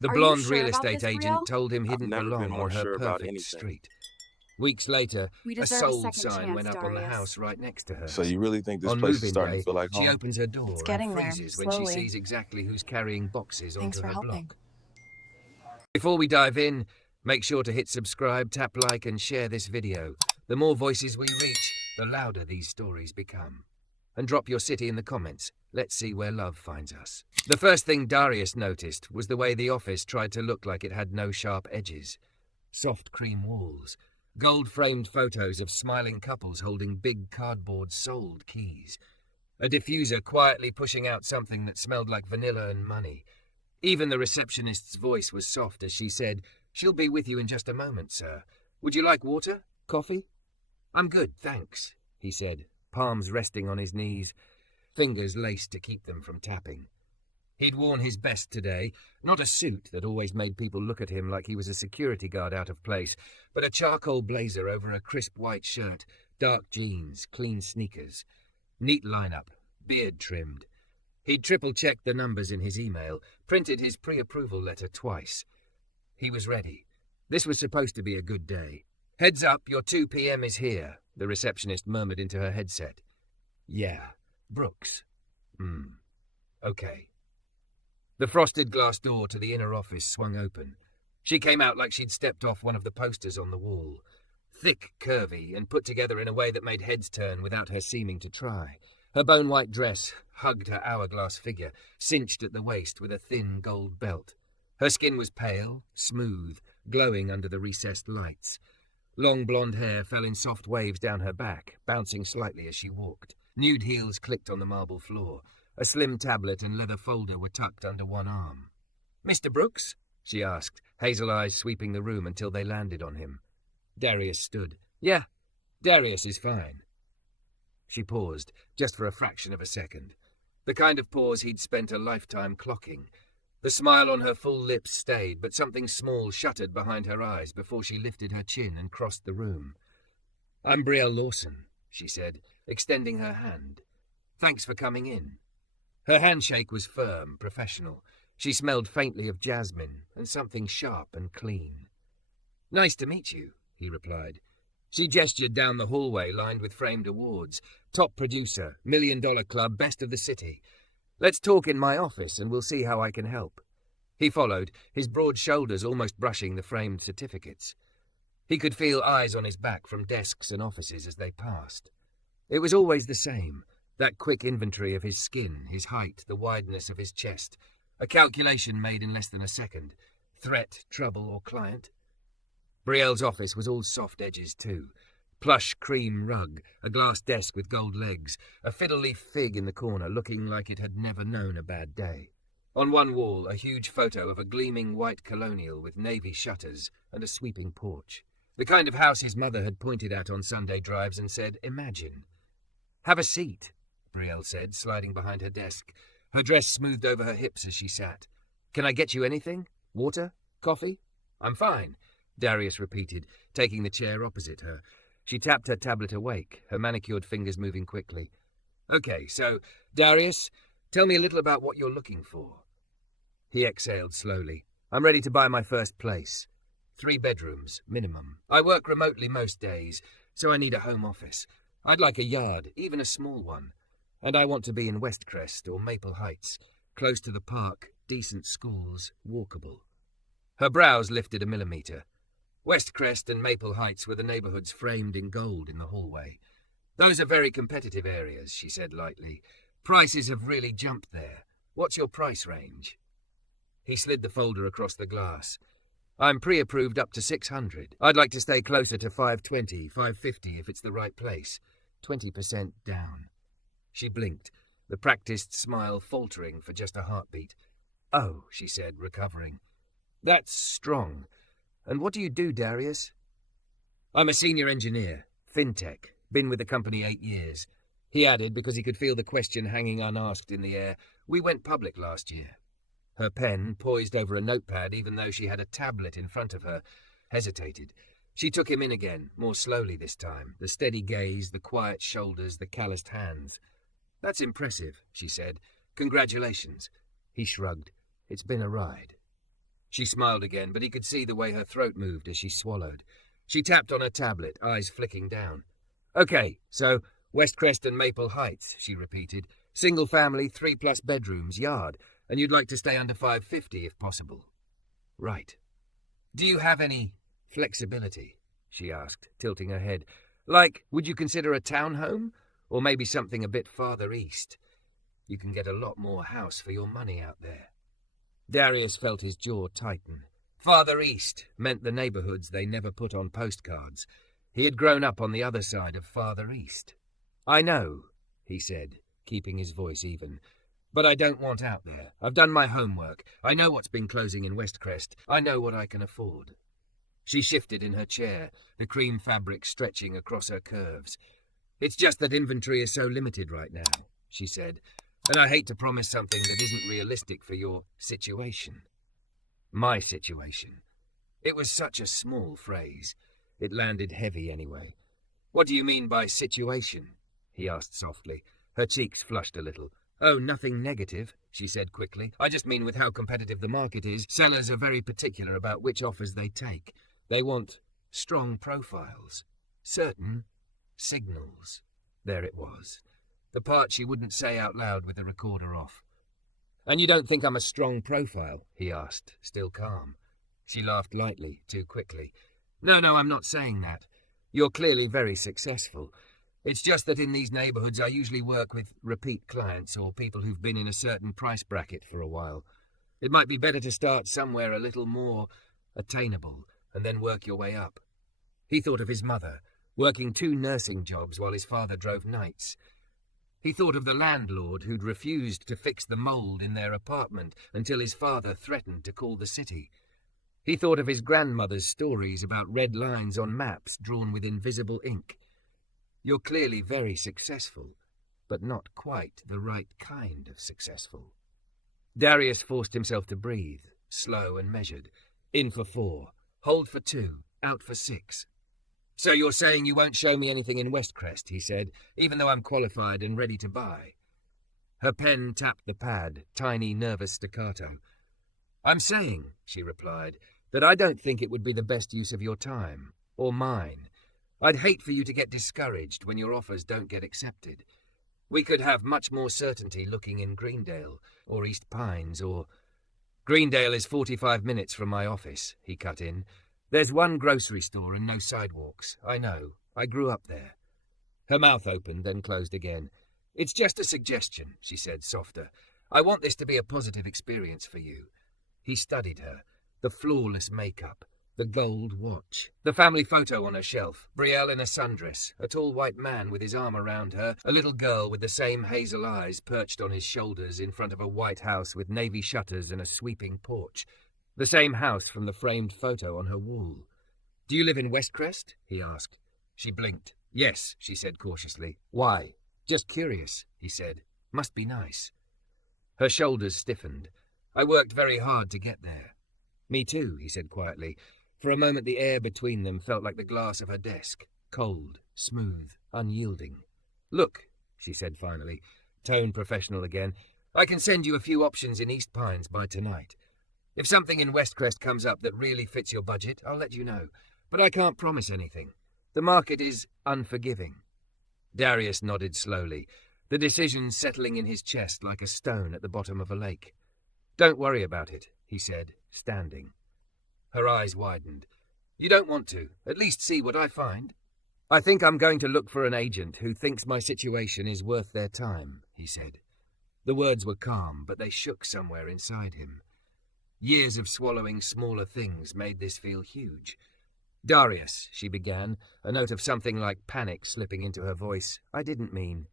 The Are you blonde sure real about estate this, agent Brielle? told him he I've didn't never been belong more on her sure about perfect anything. street. Weeks later, We a deserve a sold second sign chance, went up on the Darius. house right next to hers. So you really think this On place is move-in starting to day, feel like she home? opens her door It's and getting there, freezes when she slowly. sees exactly who's carrying boxes Thanks onto for her helping. block. Before we dive in, make sure to hit subscribe, tap like, and share this video. The more voices we reach, the louder these stories become. And drop your city in the comments. Let's see where love finds us. The first thing Darius noticed was the way the office tried to look like it had no sharp edges. Soft cream walls, gold-framed photos of smiling couples holding big cardboard sold keys. A diffuser quietly pushing out something that smelled like vanilla and money. Even the receptionist's voice was soft as she said, "She'll be with you in just a moment, sir. Would you like water? Coffee?" "I'm good, thanks," he said, palms resting on his knees, fingers laced to keep them from tapping. He'd worn his best today, not a suit that always made people look at him like he was a security guard out of place, but a charcoal blazer over a crisp white shirt, dark jeans, clean sneakers. Neat lineup, beard trimmed. He'd triple-checked the numbers in his email, printed his pre-approval letter twice. He was ready. This was supposed to be a good day. "Heads up, your 2 p.m. is here," the receptionist murmured into her headset. "Yeah, Brooks. Okay." The frosted glass door to the inner office swung open. She came out like she'd stepped off one of the posters on the wall. Thick, curvy, and put together in a way that made heads turn without her seeming to try. Her bone-white dress hugged her hourglass figure, cinched at the waist with a thin gold belt. Her skin was pale, smooth, glowing under the recessed lights. Long blonde hair fell in soft waves down her back, bouncing slightly as she walked. Nude heels clicked on the marble floor. A slim tablet and leather folder were tucked under one arm. "Mr. Brooks?" she asked, hazel eyes sweeping the room until they landed on him. Darius stood. "Yeah, Darius is fine." She paused, just for a fraction of a second. The kind of pause he'd spent a lifetime clocking. The smile on her full lips stayed, but something small shuttered behind her eyes before she lifted her chin and crossed the room. "I'm Brielle Lawson," she said, extending her hand. "Thanks for coming in." Her handshake was firm, professional. She smelled faintly of jasmine and something sharp and clean. "Nice to meet you," he replied. She gestured down the hallway lined with framed awards. "Top producer, $1 Million Club, best of the city. Let's talk in my office and we'll see how I can help." He followed, his broad shoulders almost brushing the framed certificates. He could feel eyes on his back from desks and offices as they passed. It was always the same, that quick inventory of his skin, his height, the wideness of his chest. A calculation made in less than a second. Threat, trouble, or client? Brielle's office was all soft edges, too. Plush cream rug, a glass desk with gold legs, a fiddle-leaf fig in the corner looking like it had never known a bad day. On one wall, a huge photo of a gleaming white colonial with navy shutters and a sweeping porch. The kind of house his mother had pointed at on Sunday drives and said, "Imagine." "Have a seat," Brielle said, sliding behind her desk. Her dress smoothed over her hips as she sat. "Can I get you anything? Water? Coffee?" "I'm fine," Darius repeated, taking the chair opposite her. She tapped her tablet awake, her manicured fingers moving quickly. "Okay, so, Darius, tell me a little about what you're looking for." He exhaled slowly. "I'm ready to buy my first place. 3 bedrooms, minimum. I work remotely most days, so I need a home office. I'd like a yard, even a small one. And I want to be in Westcrest or Maple Heights, close to the park, decent schools, walkable." Her brows lifted a millimeter. Westcrest and Maple Heights were the neighborhoods framed in gold in the hallway. "Those are very competitive areas," she said lightly. "Prices have really jumped there. What's your price range?" He slid the folder across the glass. "I'm pre-approved up to 600. I'd like to stay closer to 520, 550 if it's the right place. 20% down." She blinked, the practiced smile faltering for just a heartbeat. "Oh," she said, recovering. "That's strong. And what do you do, Darius?" "I'm a senior engineer, fintech, been with the company 8 years. He added, because he could feel the question hanging unasked in the air, "We went public last year." Her pen, poised over a notepad even though she had a tablet in front of her, hesitated. She took him in again, more slowly this time, the steady gaze, the quiet shoulders, the calloused hands. "That's impressive," she said. "Congratulations." He shrugged. "It's been a ride." She smiled again, but he could see the way her throat moved as she swallowed. She tapped on her tablet, eyes flicking down. "Okay, so Westcrest and Maple Heights," she repeated. "Single family, 3+ bedrooms, yard, and you'd like to stay under 550 if possible." "Right. Do you have any flexibility?" she asked, tilting her head. "Like, would you consider a townhome? Or maybe something a bit farther east? You can get a lot more house for your money out there." Darius felt his jaw tighten. Farther east meant the neighborhoods they never put on postcards. He had grown up on the other side of farther east. "I know," he said, keeping his voice even. "But I don't want out there. I've done my homework. I know what's been closing in Westcrest. I know what I can afford." She shifted in her chair, the cream fabric stretching across her curves. "It's just that inventory is so limited right now," she said, "and I hate to promise something that isn't realistic for your situation." My situation. It was such a small phrase. It landed heavy anyway. "What do you mean by situation?" he asked softly. Her cheeks flushed a little. "Oh, nothing negative," she said quickly. "I just mean with how competitive the market is, sellers are very particular about which offers they take. They want strong profiles, certain signals." There it was. The part she wouldn't say out loud with the recorder off. "And you don't think I'm a strong profile?" he asked, still calm. She laughed lightly, too quickly. No, I'm not saying that. You're clearly very successful. It's just that in these neighborhoods I usually work with repeat clients or people who've been in a certain price bracket for a while. It might be better to start somewhere a little more attainable and then work your way up." He thought of his mother, working 2 nursing jobs while his father drove nights. He thought of the landlord who'd refused to fix the mold in their apartment until his father threatened to call the city. He thought of his grandmother's stories about red lines on maps drawn with invisible ink. You're clearly very successful, but not quite the right kind of successful. Darius forced himself to breathe, slow and measured. In for 4, hold for 2, out for 6. "So you're saying you won't show me anything in Westcrest," he said, "even though I'm qualified and ready to buy?" Her pen tapped the pad, tiny, nervous staccato. "I'm saying," she replied, "that I don't think it would be the best use of your time, or mine. I'd hate for you to get discouraged when your offers don't get accepted. We could have much more certainty looking in Greendale, or East Pines, or—" "Greendale is 45 minutes from my office," he cut in. "There's one grocery store and no sidewalks. I know. I grew up there." Her mouth opened, then closed again. "It's just a suggestion," she said, softer. "I want this to be a positive experience for you." He studied her. The flawless makeup, the gold watch, the family photo on her shelf, Brielle in a sundress, a tall white man with his arm around her, a little girl with the same hazel eyes perched on his shoulders in front of a white house with navy shutters and a sweeping porch. The same house from the framed photo on her wall. "Do you live in Westcrest?" he asked. She blinked. "Yes," she said cautiously. "Why?" "Just curious," he said. "Must be nice." Her shoulders stiffened. "I worked very hard to get there." "Me too," he said quietly. For a moment the air between them felt like the glass of her desk, cold, smooth, unyielding. "Look," she said finally, tone professional again, "I can send you a few options in East Pines by tonight. If something in Westcrest comes up that really fits your budget, I'll let you know. But I can't promise anything. The market is unforgiving." Darius nodded slowly, the decision settling in his chest like a stone at the bottom of a lake. "Don't worry about it," he said, standing. Her eyes widened. "You don't want to, at least see what I find?" "I think I'm going to look for an agent who thinks my situation is worth their time," he said. The words were calm, but they shook somewhere inside him. Years of swallowing smaller things made this feel huge. "Darius," she began, a note of something like panic slipping into her voice. "I didn't mean—"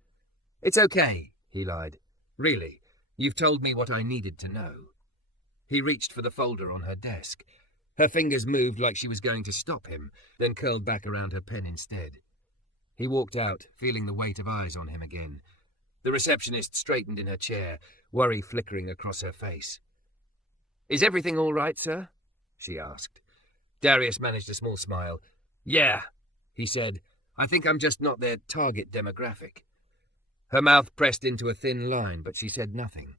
"It's okay," he lied. "Really, you've told me what I needed to know." He reached for the folder on her desk. Her fingers moved like she was going to stop him, then curled back around her pen instead. He walked out, feeling the weight of eyes on him again. The receptionist straightened in her chair, worry flickering across her face. "Is everything all right, sir?" she asked. Darius managed a small smile. "Yeah," he said. "I think I'm just not their target demographic." Her mouth pressed into a thin line, but she said nothing.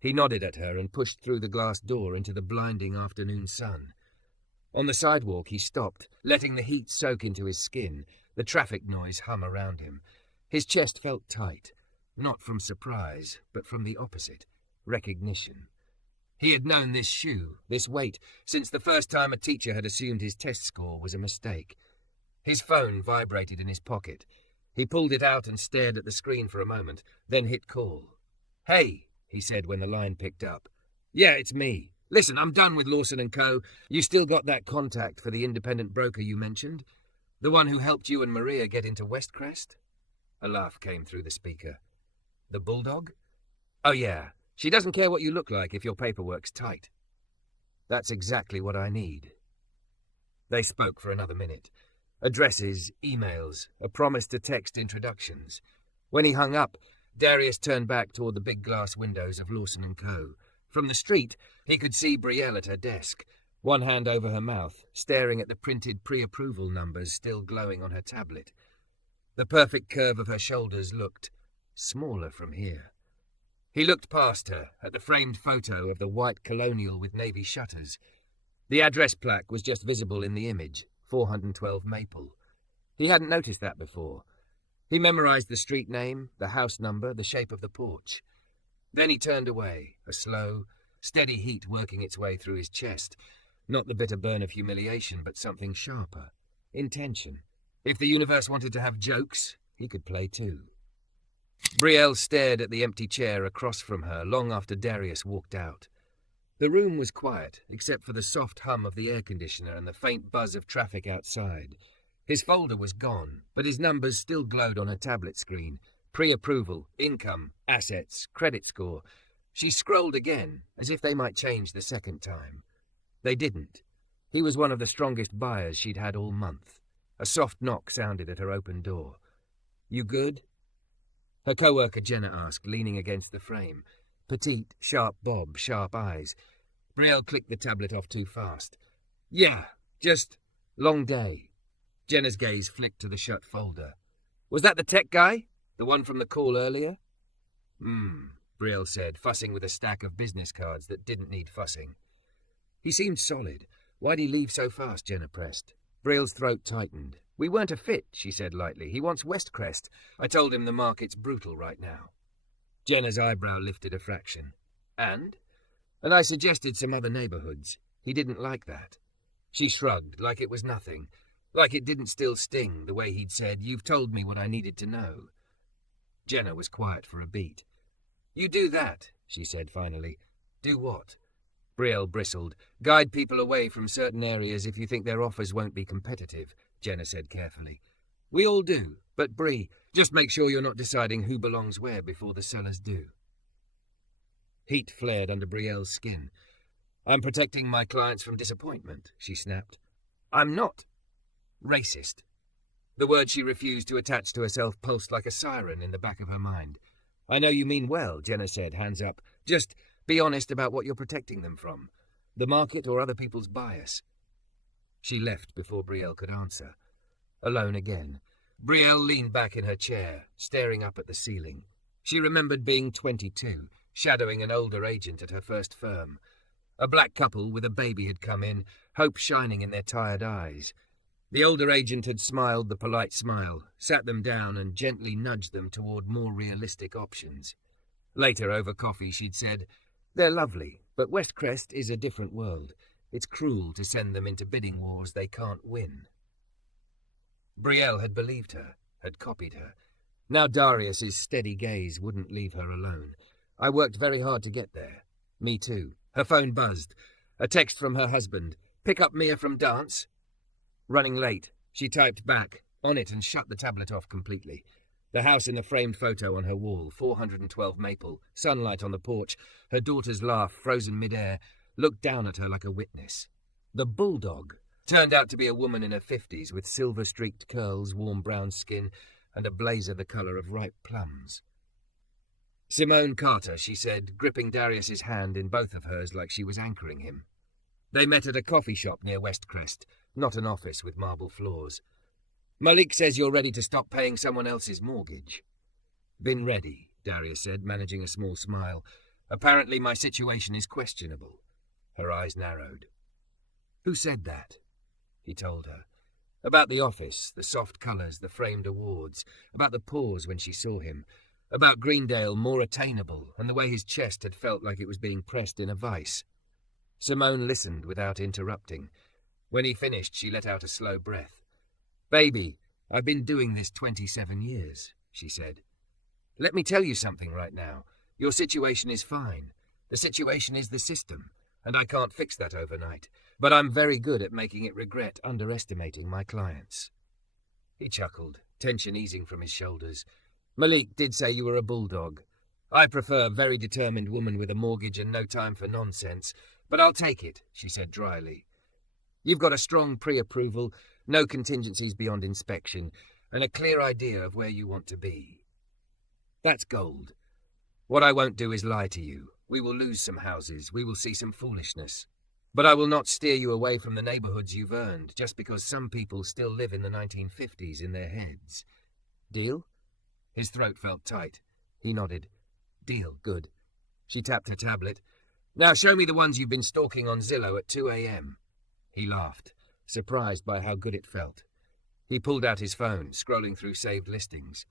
He nodded at her and pushed through the glass door into the blinding afternoon sun. On the sidewalk he stopped, letting the heat soak into his skin, the traffic noise hum around him. His chest felt tight, not from surprise, but from the opposite, recognition. He had known this shoe, this weight, since the first time a teacher had assumed his test score was a mistake. His phone vibrated in his pocket. He pulled it out and stared at the screen for a moment, then hit call. "Hey," he said when the line picked up. "Yeah, it's me. Listen, I'm done with Lawson & Co. You still got that contact for the independent broker you mentioned? The one who helped you and Maria get into Westcrest?" A laugh came through the speaker. "The bulldog? Oh yeah, she doesn't care what you look like if your paperwork's tight." "That's exactly what I need." They spoke for another minute. Addresses, emails, a promise to text introductions. When he hung up, Darius turned back toward the big glass windows of Lawson & Co. From the street, he could see Brielle at her desk, one hand over her mouth, staring at the printed pre-approval numbers still glowing on her tablet. The perfect curve of her shoulders looked smaller from here. He looked past her, at the framed photo of the white colonial with navy shutters. The address plaque was just visible in the image, 412 Maple. He hadn't noticed that before. He memorized the street name, the house number, the shape of the porch. Then he turned away, a slow, steady heat working its way through his chest. Not the bitter burn of humiliation, but something sharper. Intention. If the universe wanted to have jokes, he could play too. Brielle stared at the empty chair across from her long after Darius walked out. The room was quiet, except for the soft hum of the air conditioner and the faint buzz of traffic outside. His folder was gone, but his numbers still glowed on her tablet screen. Pre-approval, income, assets, credit score. She scrolled again, as if they might change the second time. They didn't. He was one of the strongest buyers she'd had all month. A soft knock sounded at her open door. "You good?" Her co-worker Jenna asked, leaning against the frame. Petite, sharp bob, sharp eyes. Brielle clicked the tablet off too fast. "Yeah, just long day." Jenna's gaze flicked to the shut folder. "Was that the tech guy? The one from the call earlier?" Brielle said, fussing with a stack of business cards that didn't need fussing. "He seemed solid. Why'd he leave so fast?" Jenna pressed. Brielle's throat tightened. "We weren't a fit," she said lightly. "He wants Westcrest. I told him the market's brutal right now." Jenna's eyebrow lifted a fraction. And I suggested some other neighborhoods. He didn't like that." She shrugged, like it was nothing. Like it didn't still sting, the way he'd said, "You've told me what I needed to know." Jenna was quiet for a beat. "You do that," she said finally. "Do what?" Brielle bristled. "Guide people away from certain areas if you think their offers won't be competitive," Jenna said carefully. "We all do, but Brie, just make sure you're not deciding who belongs where before the sellers do." Heat flared under Brielle's skin. "I'm protecting my clients from disappointment," she snapped. "I'm not." Racist. The word she refused to attach to herself pulsed like a siren in the back of her mind. "I know you mean well," Jenna said, hands up. "Just be honest about what you're protecting them from. The market or other people's bias." She left before Brielle could answer. Alone again. Brielle leaned back in her chair, staring up at the ceiling. She remembered being 22, shadowing an older agent at her first firm. A black couple with a baby had come in, hope shining in their tired eyes. The older agent had smiled the polite smile, sat them down and gently nudged them toward more realistic options. Later, over coffee, she'd said, "They're lovely, but Westcrest is a different world. It's cruel to send them into bidding wars they can't win." Brielle had believed her, had copied her. Now Darius's steady gaze wouldn't leave her alone. "I worked very hard to get there." "Me too." Her phone buzzed. A text from her husband. "Pick up Mia from dance?" "Running late." She typed back, on it, and shut the tablet off completely. The house in the framed photo on her wall, 412 Maple, sunlight on the porch, her daughter's laugh frozen mid-air, looked down at her like a witness. The bulldog turned out to be a woman in her 50s with silver-streaked curls, warm brown skin, and a blazer the colour of ripe plums. "Simone Carter," she said, gripping Darius's hand in both of hers like she was anchoring him. They met at a coffee shop near Westcrest, not an office with marble floors. "Malik says you're ready to stop paying someone else's mortgage." "Been ready," Darius said, managing a small smile. Apparently my situation is questionable. Her eyes narrowed. Who said that? He told her. About the office, the soft colours, the framed awards, about the pause when she saw him, about Greendale more attainable, and the way his chest had felt like it was being pressed in a vice. Simone listened without interrupting. When he finished, she let out a slow breath. Baby, I've been doing this 27 years, she said. Let me tell you something right now. Your situation is fine. The situation is the system, and I can't fix that overnight. But I'm very good at making it regret underestimating my clients. He chuckled, tension easing from his shoulders. Malik did say you were a bulldog. I prefer a very determined woman with a mortgage and no time for nonsense, but I'll take it, she said dryly. You've got a strong pre-approval, no contingencies beyond inspection, and a clear idea of where you want to be. That's gold. What I won't do is lie to you. We will lose some houses, we will see some foolishness. But I will not steer you away from the neighbourhoods you've earned, just because some people still live in the 1950s in their heads. Deal? His throat felt tight. He nodded. Deal, good. She tapped her tablet. Now show me the ones you've been stalking on Zillow at 2 a.m. He laughed, surprised by how good it felt. He pulled out his phone, scrolling through saved listings.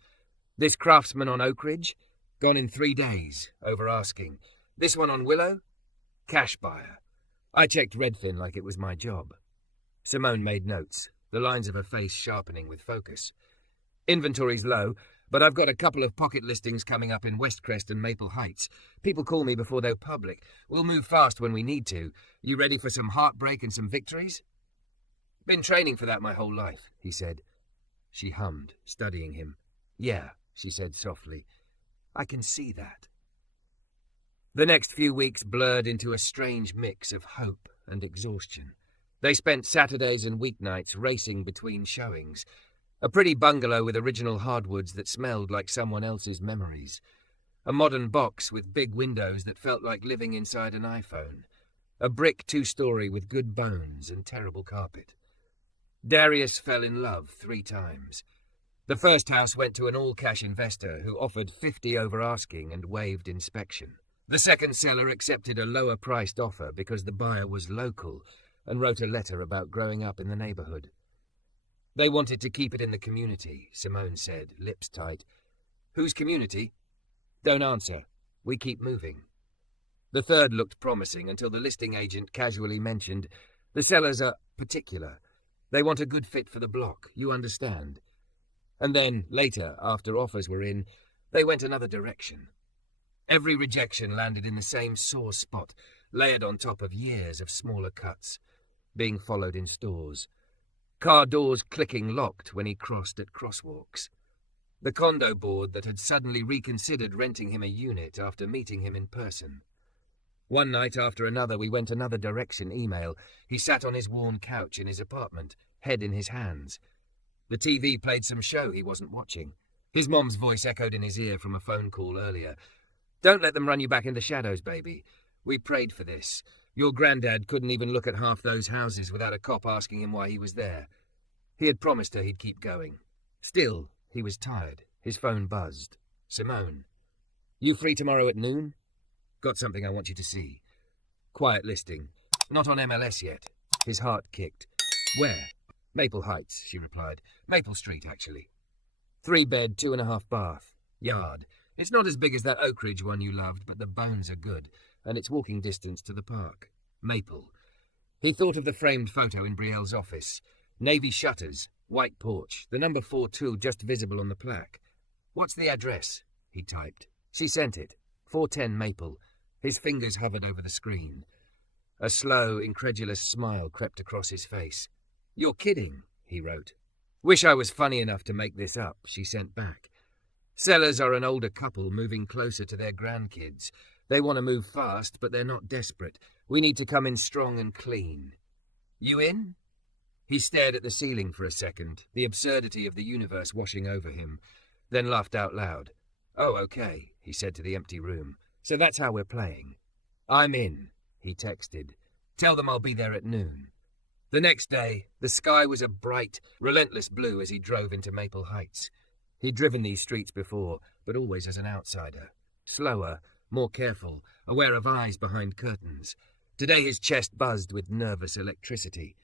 This craftsman on Oak Ridge? Gone in 3 days, over asking. This one on Willow? Cash buyer. I checked Redfin like it was my job. Simone made notes, the lines of her face sharpening with focus. Inventory's low, but I've got a couple of pocket listings coming up in Westcrest and Maple Heights. People call me before they're public. We'll move fast when we need to. You ready for some heartbreak and some victories? Been training for that my whole life, he said. She hummed, studying him. Yeah, she said softly. I can see that. The next few weeks blurred into a strange mix of hope and exhaustion. They spent Saturdays and weeknights racing between showings. A pretty bungalow with original hardwoods that smelled like someone else's memories. A modern box with big windows that felt like living inside an iPhone. A brick 2-story with good bones and terrible carpet. Darius fell in love 3 times. The first house went to an all-cash investor who offered 50 over asking and waived inspection. The second seller accepted a lower-priced offer because the buyer was local and wrote a letter about growing up in the neighborhood. They wanted to keep it in the community, Simone said, lips tight. Whose community? Don't answer. We keep moving. The third looked promising until the listing agent casually mentioned, the sellers are particular. They want a good fit for the block, you understand. And then, later, after offers were in, they went another direction. Every rejection landed in the same sore spot, layered on top of years of smaller cuts, being followed in stores. Car doors clicking locked when he crossed at crosswalks. The condo board that had suddenly reconsidered renting him a unit after meeting him in person. One night after another we went another direction email. He sat on his worn couch in his apartment, head in his hands. The TV played some show he wasn't watching. His mom's voice echoed in his ear from a phone call earlier. Don't let them run you back in the shadows, baby. We prayed for this. Your granddad couldn't even look at half those houses without a cop asking him why he was there. He had promised her he'd keep going. Still, he was tired. His phone buzzed. Simone. You free tomorrow at noon? Got something I want you to see. Quiet listing. Not on MLS yet. His heart kicked. Where? Maple Heights, she replied. Maple Street, actually. 3-bed, 2.5 bath. Yard. It's not as big as that Oak Ridge one you loved, but the bones are good, and it's walking distance to the park. Maple. He thought of the framed photo in Brielle's office. Navy shutters, white porch, the number 4 tool just visible on the plaque. What's the address? He typed. She sent it. 410 Maple. His fingers hovered over the screen. A slow, incredulous smile crept across his face. You're kidding, he wrote. Wish I was funny enough to make this up, she sent back. Sellers are an older couple moving closer to their grandkids. They want to move fast, but they're not desperate. We need to come in strong and clean. You in? He stared at the ceiling for a second, the absurdity of the universe washing over him, then laughed out loud. Oh, okay, he said to the empty room. So that's how we're playing. I'm in, he texted. Tell them I'll be there at noon. The next day, the sky was a bright, relentless blue as he drove into Maple Heights. He'd driven these streets before, but always as an outsider. Slower, more careful, aware of eyes behind curtains. Today his chest buzzed with nervous electricity.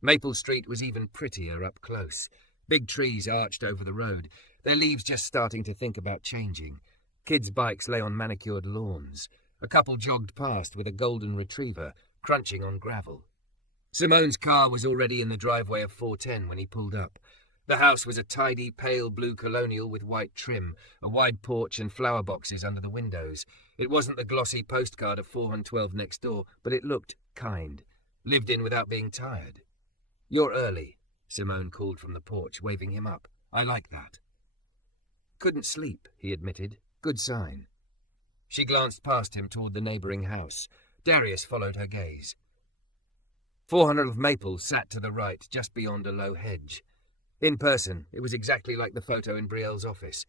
Maple Street was even prettier up close. Big trees arched over the road, their leaves just starting to think about changing. Kids' bikes lay on manicured lawns. A couple jogged past with a golden retriever, crunching on gravel. Simone's car was already in the driveway of 410 when he pulled up. The house was a tidy, pale blue colonial with white trim, a wide porch and flower boxes under the windows. It wasn't the glossy postcard of 412 next door, but it looked kind. Lived in without being tired. "You're early," Simone called from the porch, waving him up. "I like that." "Couldn't sleep," he admitted. "Good sign." She glanced past him toward the neighbouring house. Darius followed her gaze. 400 of Maple sat to the right, just beyond a low hedge. In person, it was exactly like the photo in Brielle's office.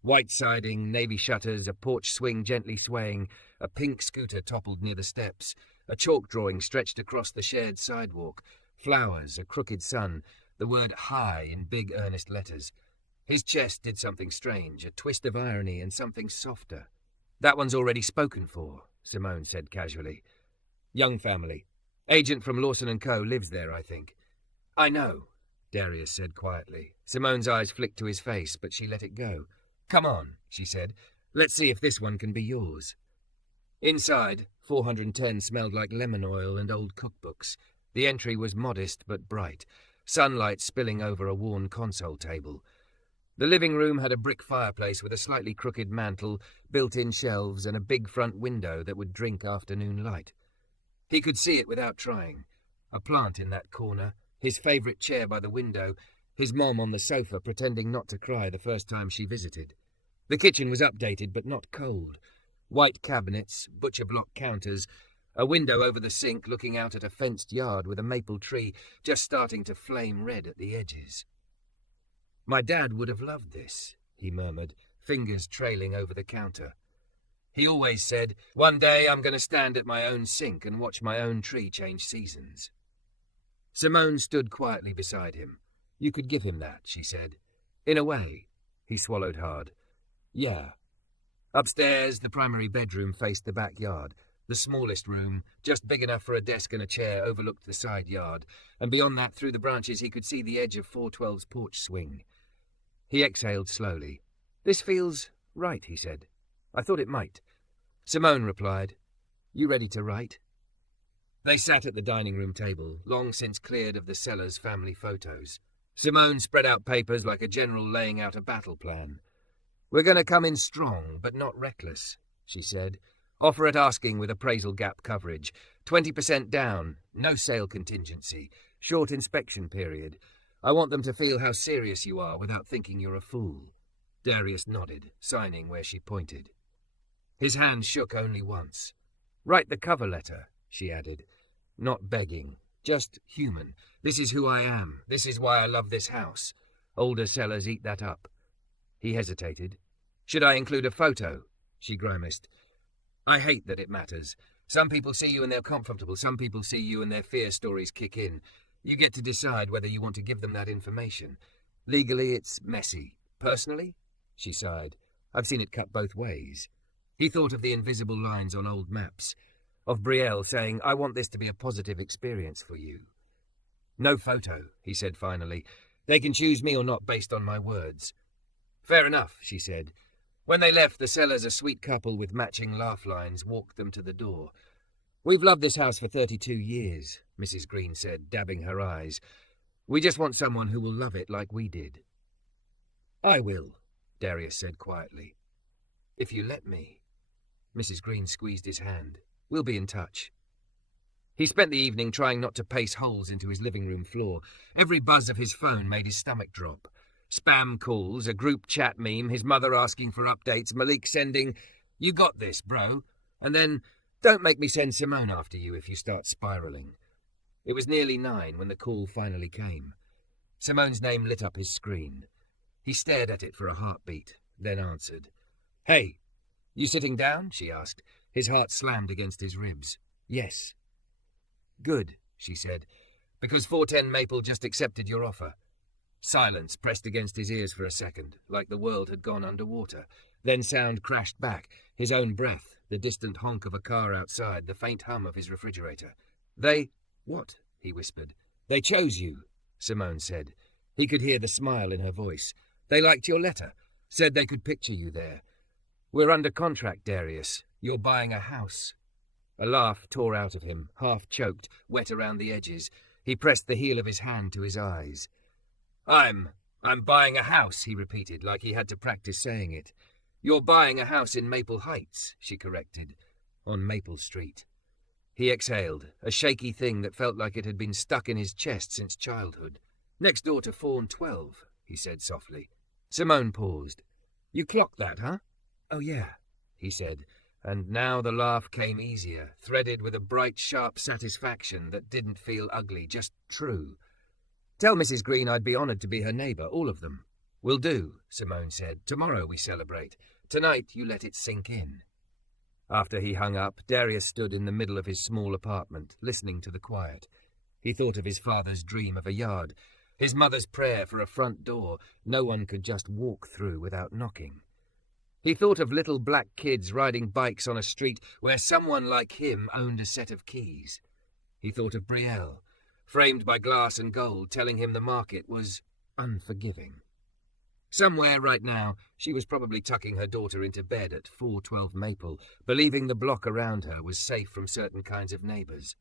White siding, navy shutters, a porch swing gently swaying, a pink scooter toppled near the steps, a chalk drawing stretched across the shared sidewalk, flowers, a crooked sun, the word "high" in big earnest letters. His chest did something strange, a twist of irony and something softer. "That one's already spoken for," Simone said casually. "Young family. Agent from Lawson & Co. lives there, I think." "I know," Darius said quietly. Simone's eyes flicked to his face, but she let it go. "Come on," she said. "Let's see if this one can be yours." Inside, 410 smelled like lemon oil and old cookbooks. The entry was modest but bright, sunlight spilling over a worn console table. The living room had a brick fireplace with a slightly crooked mantel, built-in shelves, and a big front window that would drink afternoon light. He could see it without trying. A plant in that corner, his favourite chair by the window, his mom on the sofa pretending not to cry the first time she visited. The kitchen was updated but not cold. White cabinets, butcher block counters, a window over the sink looking out at a fenced yard with a maple tree just starting to flame red at the edges. "My dad would have loved this," he murmured, fingers trailing over the counter. He always said, "One day I'm going to stand at my own sink and watch my own tree change seasons." Simone stood quietly beside him. "You could give him that," she said. "In a way." He swallowed hard. "Yeah." Upstairs, the primary bedroom faced the backyard. The smallest room, just big enough for a desk and a chair, overlooked the side yard, and beyond that, through the branches, he could see the edge of 412's porch swing. He exhaled slowly. "This feels right," he said. "I thought it might." Simone replied, "You ready to write?" They sat at the dining room table, long since cleared of the Sellers family photos. Simone spread out papers like a general laying out a battle plan. "We're going to come in strong, but not reckless," she said. "Offer at asking with appraisal gap coverage. 20% down, no sale contingency, short inspection period. I want them to feel how serious you are without thinking you're a fool." Darius nodded, signing where she pointed. His hand shook only once. "Write the cover letter," she added. "Not begging, just human. This is who I am. This is why I love this house. Older sellers eat that up." He hesitated. "Should I include a photo?" She grimaced. "I hate that it matters. Some people see you and they're comfortable. Some people see you and their fear stories kick in. You get to decide whether you want to give them that information. Legally, it's messy. Personally?" She sighed. "I've seen it cut both ways." He thought of the invisible lines on old maps, of Brielle saying, "I want this to be a positive experience for you." "No photo," he said finally. "They can choose me or not based on my words." "Fair enough," she said. When they left, the Sellers, a sweet couple with matching laugh lines, walked them to the door. "We've loved this house for 32 years, Mrs. Green said, dabbing her eyes. "We just want someone who will love it like we did." "I will," Darius said quietly. "If you let me." Mrs. Green squeezed his hand. "We'll be in touch." He spent the evening trying not to pace holes into his living room floor. Every buzz of his phone made his stomach drop. Spam calls, a group chat meme, his mother asking for updates, Malik sending, "You got this, bro," and then, "Don't make me send Simone after you if you start spiraling." It was nearly 9 when the call finally came. Simone's name lit up his screen. He stared at it for a heartbeat, then answered. "Hey, you sitting down?" she asked. His heart slammed against his ribs. "Yes." "Good," she said, "because 410 Maple just accepted your offer." Silence pressed against his ears for a second, like the world had gone underwater. Then sound crashed back, his own breath, the distant honk of a car outside, the faint hum of his refrigerator. What? He whispered. They chose you, Simone said. He could hear the smile in her voice. They liked your letter, said they could picture you there. We're under contract, Darius. You're buying a house. A laugh tore out of him, half choked, wet around the edges. He pressed the heel of his hand to his eyes. I'm buying a house, he repeated, like he had to practice saying it. You're buying a house in Maple Heights, she corrected, on Maple Street. He exhaled, a shaky thing that felt like it had been stuck in his chest since childhood. Next door to Fawn 12, he said softly. Simone paused. You clocked that, huh? Oh, yeah, he said, and now the laugh came easier, threaded with a bright, sharp satisfaction that didn't feel ugly, just true. Tell Mrs. Green I'd be honoured to be her neighbour, all of them. Will do, Simone said. Tomorrow we celebrate. Tonight you let it sink in. After he hung up, Darius stood in the middle of his small apartment, listening to the quiet. He thought of his father's dream of a yard, his mother's prayer for a front door no one could just walk through without knocking. He thought of little black kids riding bikes on a street where someone like him owned a set of keys. He thought of Brielle, framed by glass and gold, telling him the market was unforgiving. Somewhere right now, she was probably tucking her daughter into bed at 412 Maple, believing the block around her was safe from certain kinds of neighbours.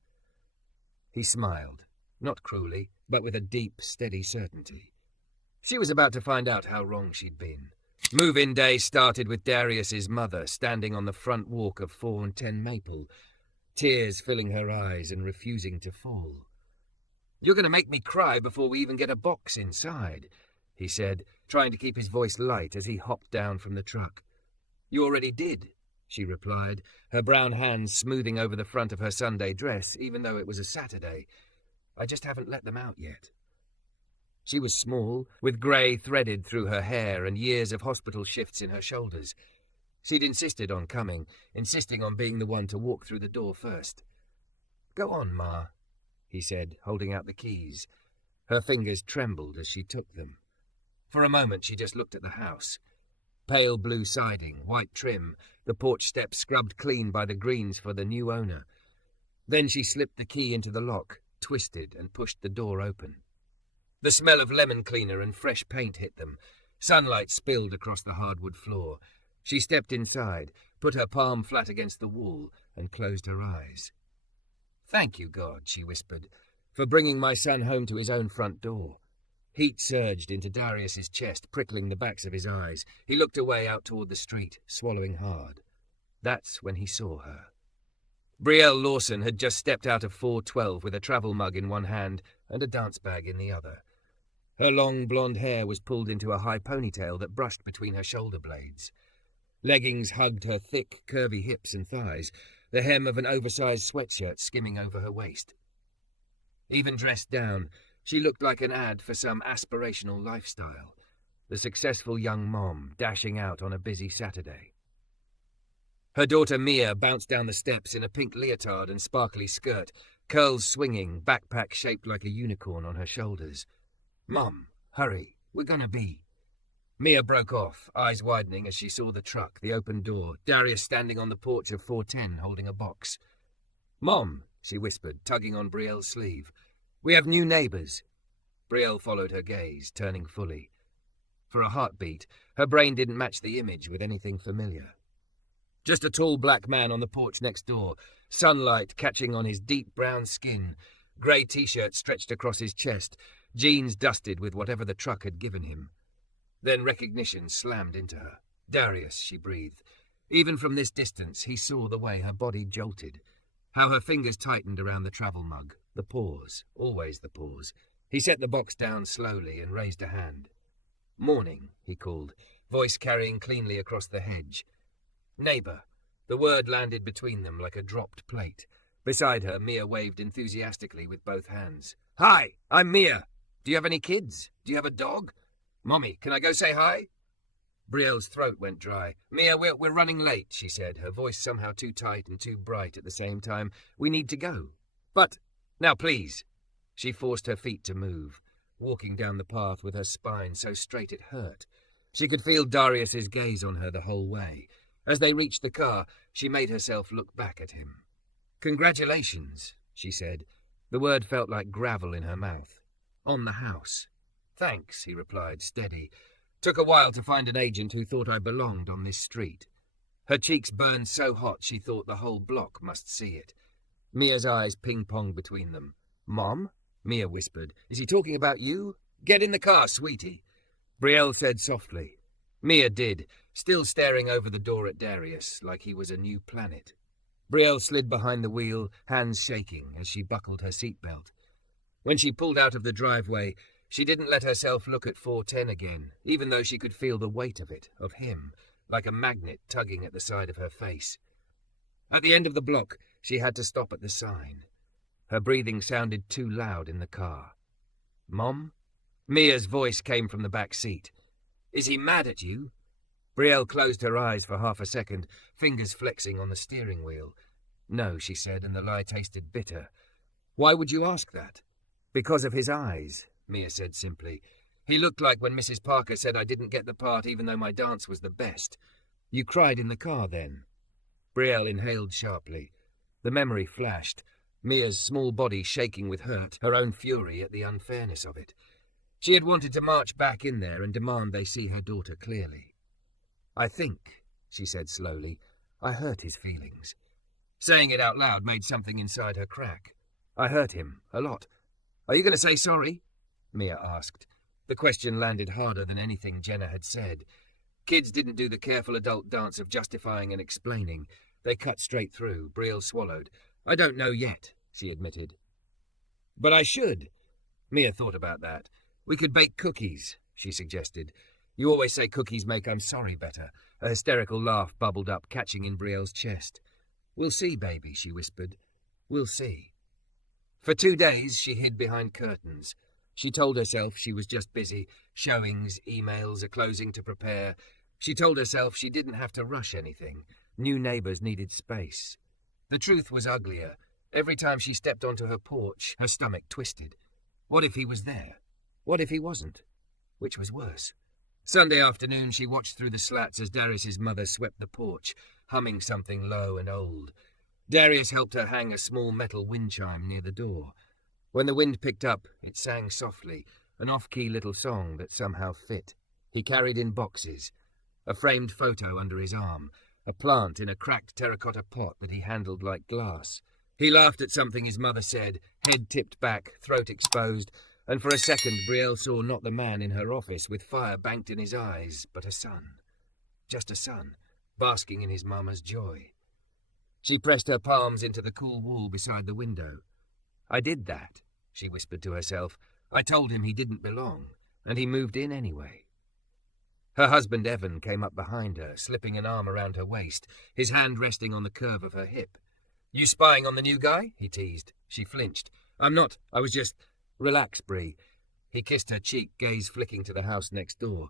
He smiled, not cruelly, but with a deep, steady certainty. She was about to find out how wrong she'd been. Move-in day started with Darius's mother standing on the front walk of 410 Maple, tears filling her eyes and refusing to fall. You're going to make me cry before we even get a box inside, he said, trying to keep his voice light as he hopped down from the truck. You already did, she replied, her brown hands smoothing over the front of her Sunday dress, even though it was a Saturday. I just haven't let them out yet. She was small, with grey threaded through her hair and years of hospital shifts in her shoulders. She'd insisted on coming, insisting on being the one to walk through the door first. Go on, Ma, he said, holding out the keys. Her fingers trembled as she took them. For a moment she just looked at the house. Pale blue siding, white trim, the porch steps scrubbed clean by the Greens for the new owner. Then she slipped the key into the lock, twisted and pushed the door open. The smell of lemon cleaner and fresh paint hit them. Sunlight spilled across the hardwood floor. She stepped inside, put her palm flat against the wall, and closed her eyes. Thank you, God, she whispered, for bringing my son home to his own front door. Heat surged into Darius's chest, prickling the backs of his eyes. He looked away out toward the street, swallowing hard. That's when he saw her. Brielle Lawson had just stepped out of 412 with a travel mug in one hand and a dance bag in the other. Her long blonde hair was pulled into a high ponytail that brushed between her shoulder blades. Leggings hugged her thick, curvy hips and thighs, the hem of an oversized sweatshirt skimming over her waist. Even dressed down, she looked like an ad for some aspirational lifestyle, the successful young mom dashing out on a busy Saturday. Her daughter Mia bounced down the steps in a pink leotard and sparkly skirt, curls swinging, backpack shaped like a unicorn on her shoulders. Mom, hurry, we're gonna be... Mia broke off, eyes widening as she saw the truck, the open door, Darius standing on the porch of 410 holding a box. Mom, she whispered, tugging on Brielle's sleeve. We have new neighbours. Brielle followed her gaze, turning fully. For a heartbeat, her brain didn't match the image with anything familiar. Just a tall black man on the porch next door, sunlight catching on his deep brown skin, grey t-shirt stretched across his chest, jeans dusted with whatever the truck had given him. Then recognition slammed into her. Darius, she breathed. Even from this distance, he saw the way her body jolted, how her fingers tightened around the travel mug, the pause, always the pause. He set the box down slowly and raised a hand. Morning, he called, voice carrying cleanly across the hedge. Neighbour. The word landed between them like a dropped plate. Beside her, Mia waved enthusiastically with both hands. Hi, I'm Mia. Do you have any kids? Do you have a dog? Mommy, can I go say hi? Brielle's throat went dry. Mia, we're running late, she said, her voice somehow too tight and too bright at the same time. We need to go. But, now please. She forced her feet to move, walking down the path with her spine so straight it hurt. She could feel Darius's gaze on her the whole way. As they reached the car, she made herself look back at him. "Congratulations," she said. The word felt like gravel in her mouth. "On the house." "Thanks," he replied, steady. "Took a while to find an agent who thought I belonged on this street." Her cheeks burned so hot she thought the whole block must see it. Mia's eyes ping-ponged between them. "Mom?" Mia whispered. "Is he talking about you? Get in the car, sweetie." Brielle said softly. Mia did, still staring over the door at Darius like he was a new planet. Brielle slid behind the wheel, hands shaking as she buckled her seatbelt. When she pulled out of the driveway, she didn't let herself look at 410 again, even though she could feel the weight of it, of him, like a magnet tugging at the side of her face. At the end of the block, she had to stop at the sign. Her breathing sounded too loud in the car. "Mom?" Mia's voice came from the back seat. "Is he mad at you?" Brielle closed her eyes for half a second, fingers flexing on the steering wheel. "No," she said, and the lie tasted bitter. "Why would you ask that?" "Because of his eyes," Mia said simply. "He looked like when Mrs. Parker said I didn't get the part even though my dance was the best. You cried in the car then." Brielle inhaled sharply. The memory flashed, Mia's small body shaking with hurt, her own fury at the unfairness of it. She had wanted to march back in there and demand they see her daughter clearly. "I think," she said slowly, "I hurt his feelings." Saying it out loud made something inside her crack. "I hurt him, a lot. Are you going to say sorry?" Mia asked. The question landed harder than anything Jenna had said. Kids didn't do the careful adult dance of justifying and explaining. They cut straight through. Brielle swallowed. "I don't know yet," she admitted. "But I should." Mia thought about that. "We could bake cookies," she suggested. "You always say cookies make I'm sorry better." A hysterical laugh bubbled up, catching in Brielle's chest. "We'll see, baby," she whispered. "We'll see." For 2 days she hid behind curtains. She told herself she was just busy, showings, emails, a closing to prepare. She told herself she didn't have to rush anything. New neighbours needed space. The truth was uglier. Every time she stepped onto her porch, her stomach twisted. What if he was there? What if he wasn't? Which was worse? Sunday afternoon she watched through the slats as Darius's mother swept the porch, humming something low and old. Darius helped her hang a small metal wind chime near the door. When the wind picked up, it sang softly, an off-key little song that somehow fit. He carried in boxes, a framed photo under his arm, a plant in a cracked terracotta pot that he handled like glass. He laughed at something his mother said, head tipped back, throat exposed, and for a second Brielle saw not the man in her office with fire banked in his eyes, but a son. Just a son, basking in his mama's joy. She pressed her palms into the cool wall beside the window. "I did that," she whispered to herself. "I told him he didn't belong, and he moved in anyway." Her husband Evan came up behind her, slipping an arm around her waist, his hand resting on the curve of her hip. "You spying on the new guy?" he teased. She flinched. "I'm not. I was just—" "Relax, Brie." He kissed her cheek, gaze flicking to the house next door.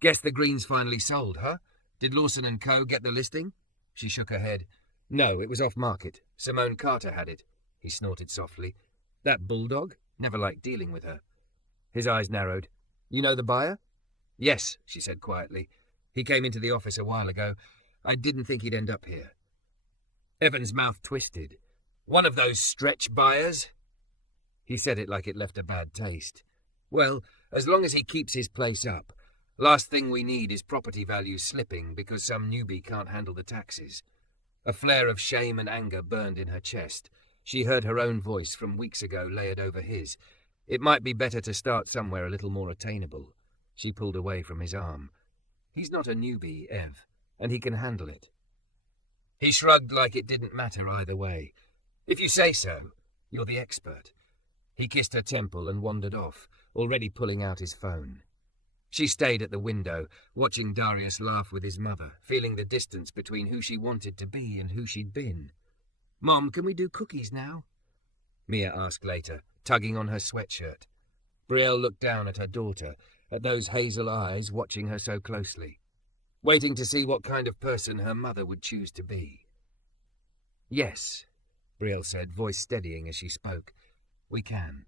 "Guess the Greens finally sold, huh? Did Lawson & Co. get the listing?" She shook her head. "No, it was off market. Simone Carter had it." He snorted softly. "That bulldog? Never liked dealing with her." His eyes narrowed. "You know the buyer?" "Yes," she said quietly. "He came into the office a while ago. I didn't think he'd end up here." Evan's mouth twisted. "One of those stretch buyers?" He said it like it left a bad taste. "Well, as long as he keeps his place up. Last thing we need is property values slipping because some newbie can't handle the taxes." A flare of shame and anger burned in her chest. She heard her own voice from weeks ago layered over his. It might be better to start somewhere a little more attainable. She pulled away from his arm. "He's not a newbie, Ev, and he can handle it." He shrugged like it didn't matter either way. "If you say so, you're the expert." He kissed her temple and wandered off, already pulling out his phone. She stayed at the window, watching Darius laugh with his mother, feeling the distance between who she wanted to be and who she'd been. "Mom, can we do cookies now?" Mia asked later, tugging on her sweatshirt. Brielle looked down at her daughter, at those hazel eyes watching her so closely, waiting to see what kind of person her mother would choose to be. "Yes," Brielle said, voice steadying as she spoke. "We can."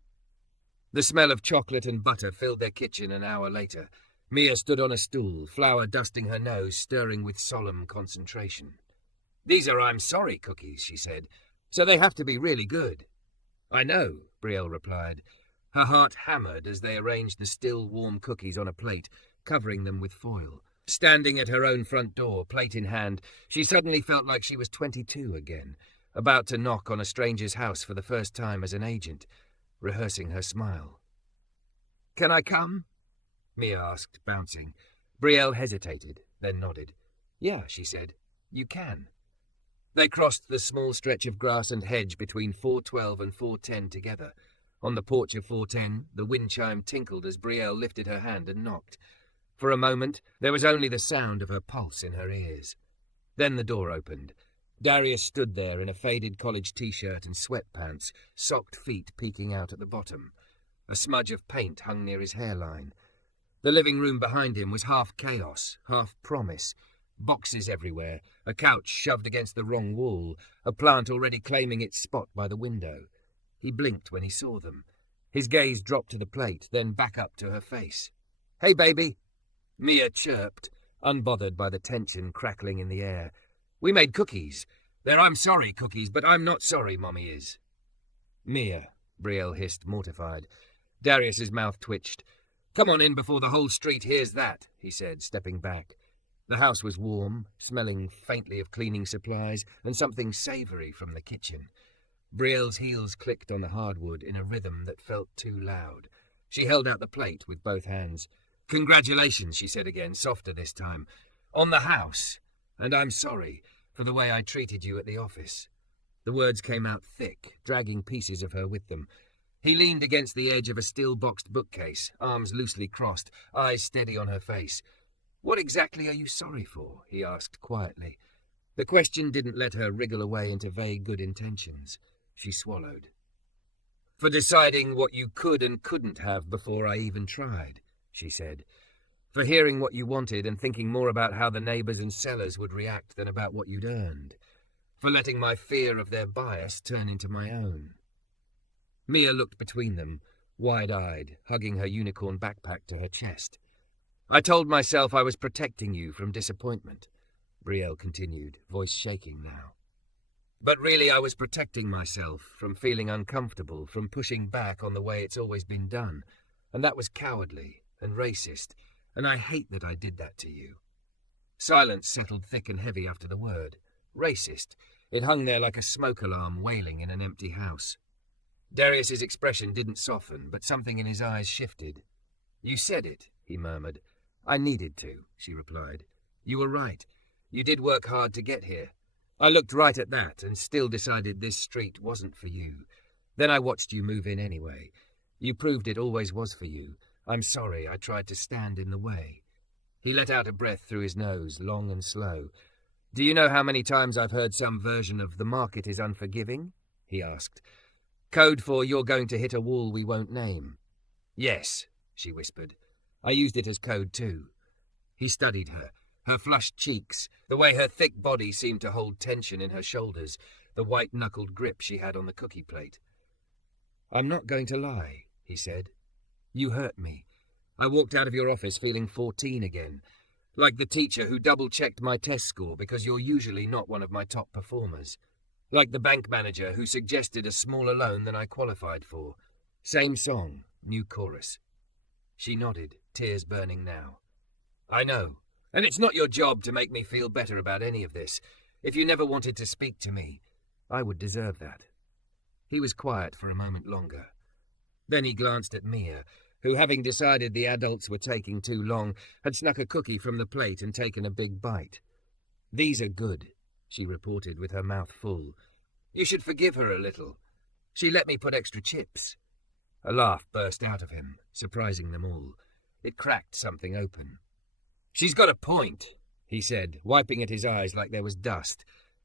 The smell of chocolate and butter filled their kitchen an hour later. Mia stood on a stool, flour dusting her nose, stirring with solemn concentration. "These are I'm sorry cookies," she said, "so they have to be really good." "I know," Brielle replied. Her heart hammered as they arranged the still warm cookies on a plate, covering them with foil. Standing at her own front door, plate in hand, she suddenly felt like she was 22 again, about to knock on a stranger's house for the first time as an agent, rehearsing her smile. "Can I come?" Mia asked, bouncing. Brielle hesitated, then nodded. "Yeah," she said. "You can." They crossed the small stretch of grass and hedge between 412 and 410 together. On the porch of 410, the wind chime tinkled as Brielle lifted her hand and knocked. For a moment, there was only the sound of her pulse in her ears. Then the door opened. Darius stood there in a faded college t-shirt and sweatpants, socked feet peeking out at the bottom. A smudge of paint hung near his hairline. The living room behind him was half chaos, half promise. Boxes everywhere, a couch shoved against the wrong wall, a plant already claiming its spot by the window. He blinked when he saw them. His gaze dropped to the plate, then back up to her face. "Hey, baby," Mia chirped, unbothered by the tension crackling in the air. "We made cookies. They're I'm sorry cookies, but I'm not sorry, Mommy is." "Mia," Brielle hissed, mortified. Darius's mouth twitched. "Come on in before the whole street hears that," he said, stepping back. The house was warm, smelling faintly of cleaning supplies and something savoury from the kitchen. Brielle's heels clicked on the hardwood in a rhythm that felt too loud. She held out the plate with both hands. "Congratulations," she said again, softer this time. "On the house. And I'm sorry for the way I treated you at the office." The words came out thick, dragging pieces of her with them. He leaned against the edge of a steel-boxed bookcase, arms loosely crossed, eyes steady on her face. "What exactly are you sorry for?" he asked quietly. The question didn't let her wriggle away into vague good intentions. She swallowed. "For deciding what you could and couldn't have before I even tried," she said. "For hearing what you wanted and thinking more about how the neighbours and sellers would react than about what you'd earned. For letting my fear of their bias turn into my own." Mia looked between them, wide-eyed, hugging her unicorn backpack to her chest. "I told myself I was protecting you from disappointment," Brielle continued, voice shaking now. "But really I was protecting myself from feeling uncomfortable, from pushing back on the way it's always been done. And that was cowardly and racist, and I hate that I did that to you." Silence settled thick and heavy after the word. Racist. It hung there like a smoke alarm wailing in an empty house. Darius's expression didn't soften, but something in his eyes shifted. "You said it," he murmured. "I needed to," she replied. "You were right. You did work hard to get here. I looked right at that and still decided this street wasn't for you. Then I watched you move in anyway. You proved it always was for you. I'm sorry I tried to stand in the way." He let out a breath through his nose, long and slow. "Do you know how many times I've heard some version of 'the market is unforgiving'?" he asked. "Code for 'you're going to hit a wall we won't name.'" "Yes," she whispered. "I used it as code too." He studied her flushed cheeks, the way her thick body seemed to hold tension in her shoulders, the white-knuckled grip she had on the cookie plate. "I'm not going to lie," he said. "You hurt me. I walked out of your office feeling 14 again, like the teacher who double-checked my test score because you're usually not one of my top performers. Like the bank manager who suggested a smaller loan than I qualified for. Same song, new chorus." She nodded, tears burning now. "I know, and it's not your job to make me feel better about any of this. If you never wanted to speak to me, I would deserve that." He was quiet for a moment longer. Then he glanced at Mia, who, having decided the adults were taking too long, had snuck a cookie from the plate and taken a big bite. "These are good," she reported with her mouth full. "You should forgive her a little. She let me put extra chips." A laugh burst out of him, surprising them all. It cracked something open. "She's got a point," he said, wiping at his eyes like there was dust.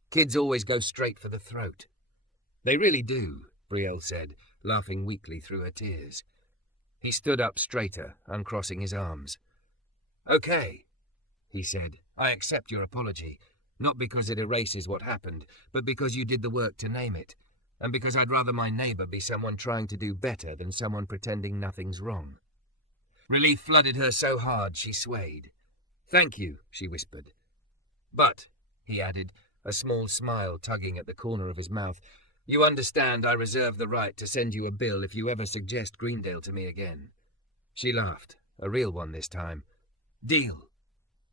"Kids always go straight for the throat." "They really do," Brielle said, laughing weakly through her tears. He stood up straighter, uncrossing his arms. "Okay," he said. "I accept your apology. Not because it erases what happened, but because you did the work to name it, and because I'd rather my neighbour be someone trying to do better than someone pretending nothing's wrong." Relief flooded her so hard she swayed. "Thank you," she whispered. "But," he added, a small smile tugging at the corner of his mouth, "you understand I reserve the right to send you a bill if you ever suggest Greendale to me again." She laughed, a real one this time. "Deal."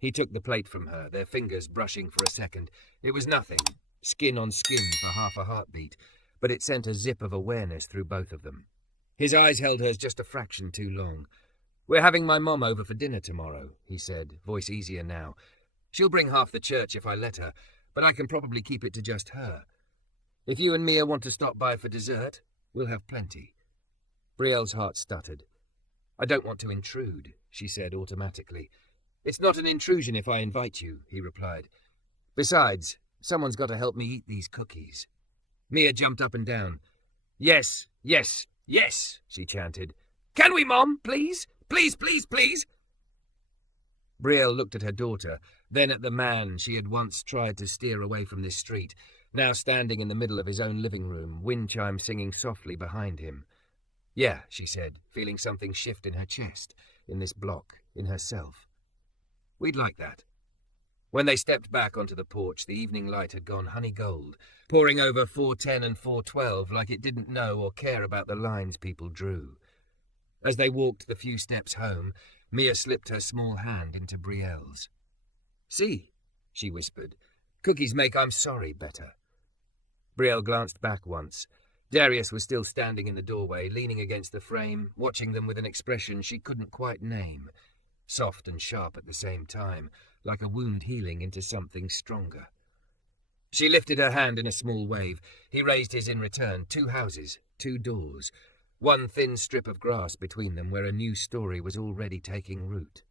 He took the plate from her, their fingers brushing for a second. It was nothing, skin on skin for half a heartbeat, but it sent a zip of awareness through both of them. His eyes held hers just a fraction too long. "We're having my mom over for dinner tomorrow," he said, voice easier now. "She'll bring half the church if I let her, but I can probably keep it to just her. If you and Mia want to stop by for dessert, we'll have plenty." Brielle's heart stuttered. "I don't want to intrude," she said automatically. "It's not an intrusion if I invite you," he replied. "Besides, someone's got to help me eat these cookies." Mia jumped up and down. "Yes, yes, yes," she chanted. "Can we, Mom, please? Please, please, please." Brielle looked at her daughter, then at the man she had once tried to steer away from this street, now standing in the middle of his own living room, wind chimes singing softly behind him. "Yeah," she said, feeling something shift in her chest, in this block, in herself. "We'd like that." When they stepped back onto the porch, the evening light had gone honey gold, pouring over 410 and 412 like it didn't know or care about the lines people drew. As they walked the few steps home, Mia slipped her small hand into Brielle's. "See," she whispered, "cookies make I'm sorry better." Brielle glanced back once. Darius was still standing in the doorway, leaning against the frame, watching them with an expression she couldn't quite name, soft and sharp at the same time, like a wound healing into something stronger. She lifted her hand in a small wave. He raised his in return. 2 houses, 2 doors, one thin strip of grass between them where a new story was already taking root.